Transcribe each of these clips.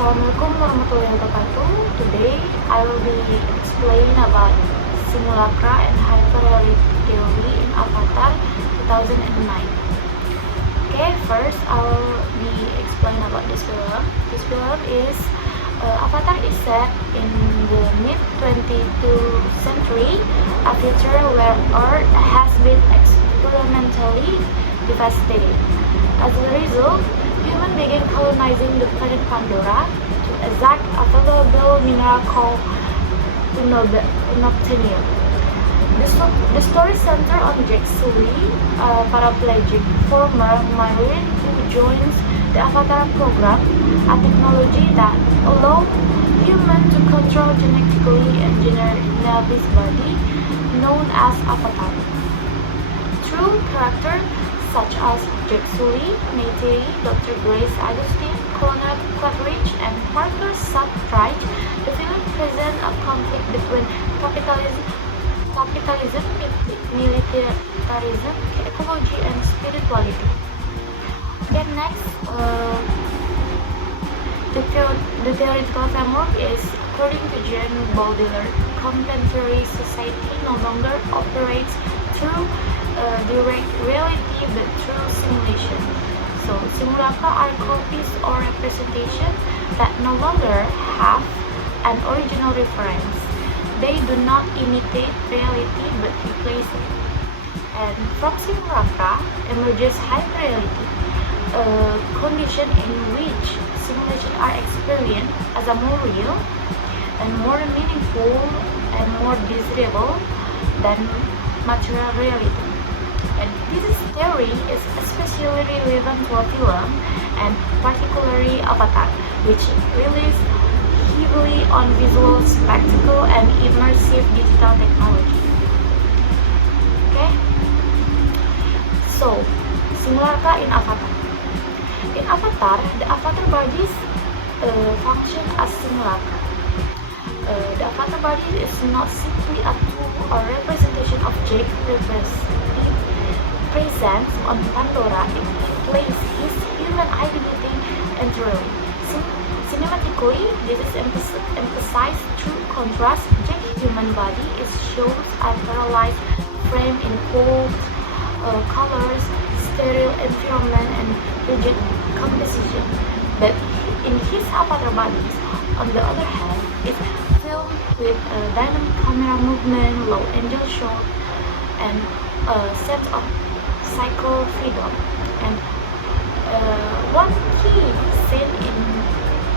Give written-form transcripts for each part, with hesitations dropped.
Assalamualaikum warahmatullahi wabarakatuh. Today I will be explaining about simulacra and hyperreality theory in Avatar 2009. Okay, first I will be explaining about this film. This film is Avatar is set in the mid-22nd century, a future where Earth has been experimentally devastated. As a result, humans began colonizing the planet Pandora to exact a valuable mineral called unobtainium. The story centers on Jake Sully, a paraplegic former Marine who joins the Avatar program, a technology that allows humans to control genetically engineered Navi's body, known as Avatar. Through characters such as Jake Sully, Neytiri, Dr. Grace Augustine, Colonel Clatteridge, and Parker Subtridge, the film presents a conflict between capitalism, militarism, ecology, and spirituality. Okay, next, the theoretical framework is, according to Jean Baudrillard, contemporary society no longer operates through direct reality but through simulation. So simulacra are copies or representation that no longer have an original reference. They do not imitate reality but replace it. And from simulacra emerges hyperreality, a condition in which simulations are experienced as a more real and more meaningful and more desirable than material reality. And this theory is especially relevant to a film, and particularly Avatar, which relies heavily on visual spectacle and immersive digital technology. Okay, so simulacra in Avatar. In Avatar, the Avatar bodies function as simulacra. The Avatar body is not simply a tool or representation of Jake presence on Pandora. It plays his human identity entirely. Cinematically, this is emphasized through contrast. Jake's human body is shown as paralyzed frame in cold colors, sterile environment, and rigid composition. But in his Avatar bodies, on the other hand, is filmed with dynamic camera movement, low angle shot, and a sense of psycho freedom. And one key scene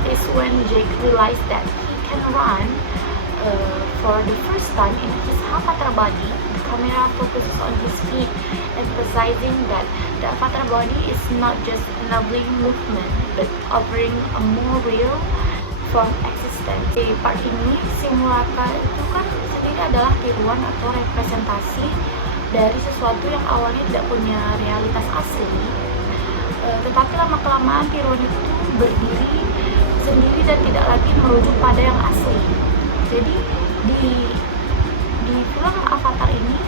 is when Jake realized that he can run for the first time in his Avatar body. The camera focuses on his feet, emphasizing that the Avatar body is not just enabling movement, but offering a more real form existence. Di part ini, simulacra itu kan sendiri adalah tiruan atau representasi dari sesuatu yang awalnya tidak punya realitas asli, tetapi lama-kelamaan tiruan itu berdiri sendiri dan tidak lagi merujuk pada yang asli. Jadi di film Avatar ini,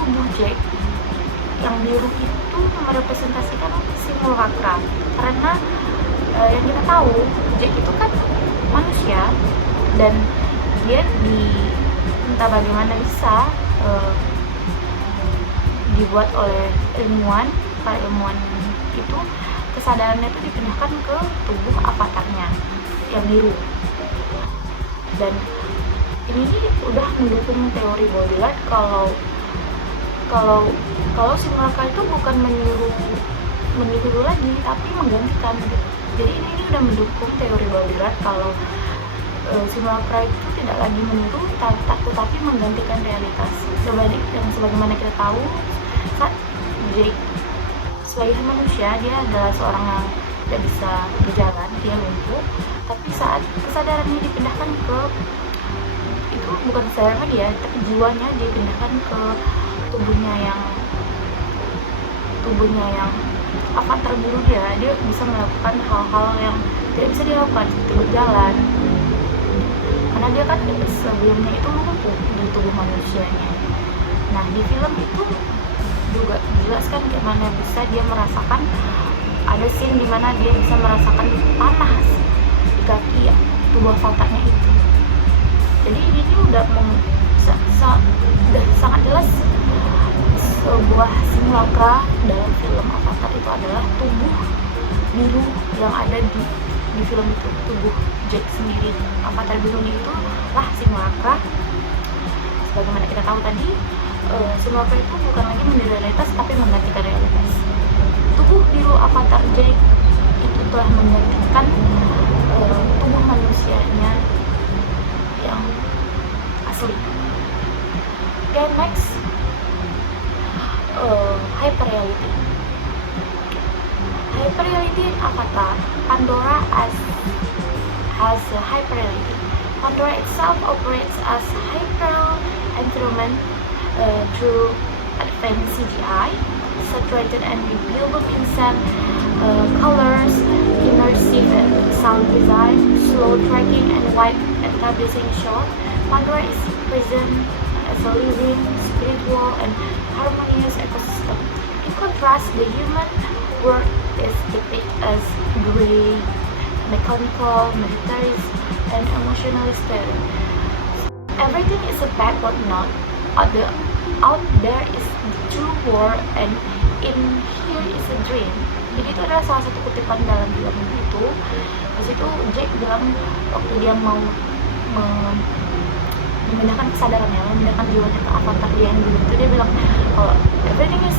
tubuh Jake yang biru itu merepresentasikan simulacra, karena yang kita tahu Jake itu kan manusia dan dia entah bagaimana bisa dibuat oleh para ilmuwan itu, kesadarannya itu dipindahkan ke tubuh avatarnya yang biru. Dan ini udah mendukung teori Baudrillard kalau simulacra itu bukan meniru lagi, tapi menggantikan gitu. Jadi ini udah mendukung teori Baudrillard kalau simulacra itu tidak lagi meniru tetapi menggantikan realitas. Sebagaimana kita tahu, saat Jake sebagai manusia, dia adalah seorang yang tidak bisa berjalan, dia lumpuh, tapi saat kesadarannya dipindahkan ke, itu bukan kesadarannya dia, tapi jiwanya dipindahkan ke tubuhnya yang Avatar biru dia bisa melakukan hal-hal yang tidak bisa dilakukan, seperti berjalan, karena dia kan sebelumnya itu lumpuh di tubuh manusianya. Nah, di film itu juga dijelaskan gimana bisa dia merasakan, ada scene dimana dia bisa merasakan panas sebuah avatarnya itu. Jadi ini udah sangat jelas sebuah simulacra dalam film Avatar itu adalah tubuh biru yang ada di film itu, tubuh Jack sendiri. Avatar biru itu lah simulacra. Sebagaimana kita tahu tadi, simulacra itu bukan lagi menjadi realitas tapi menggantikan realitas. Tubuh biru Avatar Jack itu telah menggantikan tubuh manusianya yang asli. Okay, next, hyperreality. Hyperreality in Avatar, Pandora has a hyperreality. Pandora itself operates as hyper environment through advanced CGI, saturated and bioluminescent colors, immersive sound design, slow tracking, and wide establishing shot. Pandora is present as a living, spiritual, and harmonious ecosystem. In contrast, the human world is depicted as gray, mechanical, militarist, and emotionally sterile. Everything is a backward note. Out there is the true world, and in here is a dream. Jadi itu adalah salah satu kutipan dalam film itu. Di situ Jack bilang waktu dia mau memindahkan kesadarannya, memindahkan jiwanya ke avatar dia yang dulu itu, dia bilang kalau everything is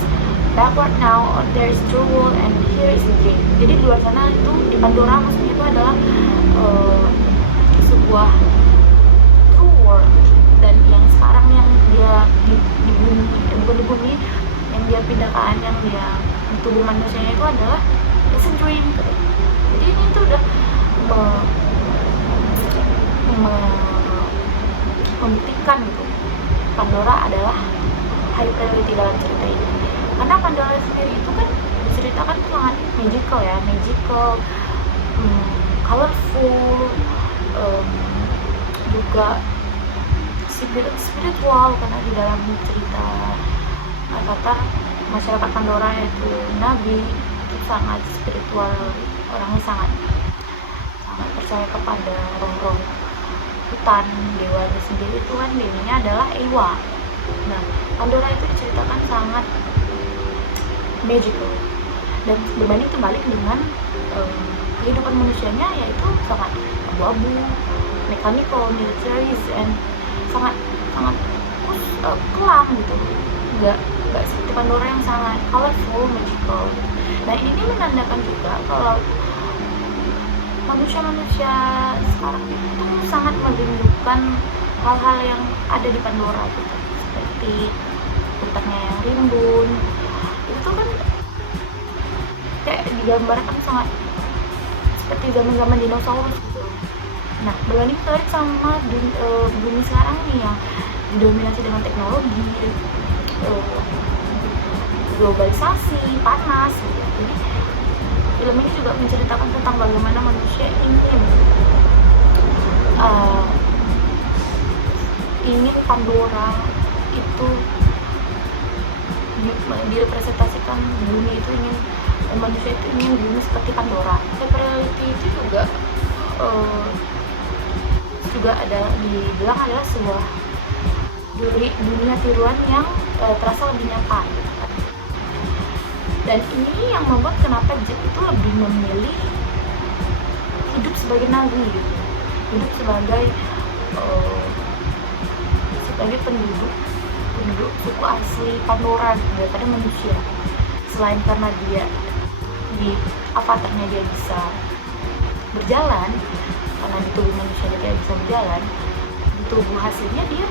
backward now, there is true world and here is a dream. Jadi di luar sana itu di Pandora maksudnya itu adalah sebuah true world, dan yang sekarang yang dia di bumi, bukan di bumi, yang dia pindahkan, yang dia di tubuh manusianya itu adalah it's a dream. Jadi ini tuh udah membuktikan gitu Pandora adalah hyperreality dalam cerita ini. Karena Pandora sendiri itu kan diceritakan sangat magical ya, colorful, juga spiritual, karena di dalam cerita Avatar masyarakat Pandora yaitu Nabi itu sangat spiritual, orangnya sangat percaya kepada roh-roh hutan. Dewa itu sendiri itu kan dirinya adalah Ewa. Nah, Pandora itu diceritakan sangat magical, dan berbanding terbalik dengan kehidupan manusianya yaitu sangat abu-abu, mechanical, militaris, and sangat kelam gitu. Nggak seperti Pandora yang sangat colorful, magical. Nah, ini menandakan juga kalau manusia sekarang itu sangat merindukan hal-hal yang ada di Pandora gitu, seperti hutannya yang rimbun. Itu kan kayak digambarkan sangat seperti zaman-zaman dinosaurus gitu. Nah, berbanding terbalik sama bumi sekarang nih yang didominasi dengan teknologi, globalisasi, panas gitu. Jadi film ini juga menceritakan tentang bagaimana manusia ingin Pandora itu direpresentasikan, bumi itu manusia itu ingin bumi seperti Pandora. Hyperreality itu juga ada dibilang adalah sebuah dunia tiruan yang terasa lebih nyata gitu kan. Dan ini yang membuat kenapa Jack itu lebih memilih hidup sebagai nabi gitu, hidup sebagai penduduk suku asli Pandora daripada manusia. Selain karena dia di avatarnya dia bisa berjalan, karena di tubuh manusia dia bisa berjalan, di tubuh hasilnya dia,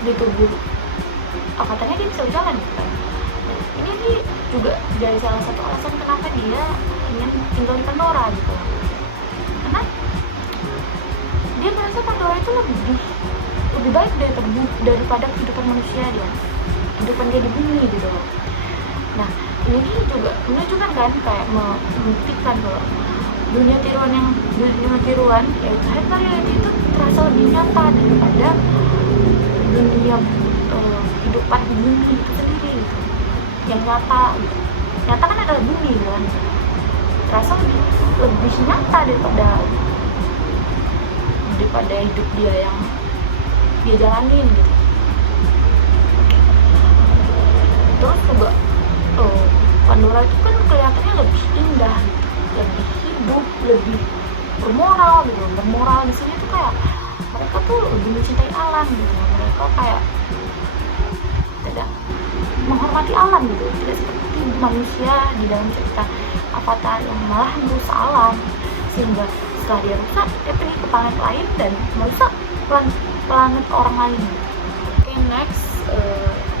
di tubuh avatarnya dia bisa berjalan gitu kan. Ini nih juga jadi salah satu alasan kenapa dia ingin tinggal di Pandora gitu, karena dia merasa Pandora itu lebih baik daripada kehidupan manusia kehidupan dia di bumi gitu. Nah, ini juga menunjukkan kan, kayak membuktikan bahwa dunia tiruan yaitu hyperreality itu terasa lebih nyata daripada dunia kehidupan di bumi itu sendiri gitu. Yang nyata kan adalah bumi kan, terasa lebih nyata daripada daripada hidup dia yang dia jalanin gitu. Terus juga Pandora itu kan kelihatannya lebih indah gitu, lebih hidup, lebih bermoral gitu. Bermoral di sini tuh kayak mereka tuh lebih mencintai alam gitu. Mereka kayak tidak menghormati alam gitu, tidak seperti manusia di dalam cerita Avatar yang malah merusak alam, sehingga setelah dia rusak dia pergi ke planet lain dan merusak planet orang lain. Okay, next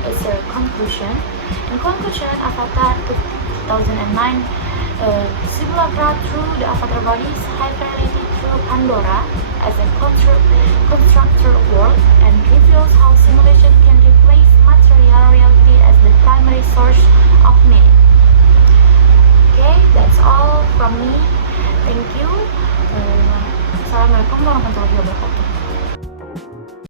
is a conclusion. In conclusion, Avatar 2009 simulacra through the Avatar bodies, hyperreality through Pandora as a constructor world, and reveals how simulation can replace material reality as the primary source of meaning. Okay, that's all from me. Thank you. Assalamualaikum warahmatullahi wabarakatuh.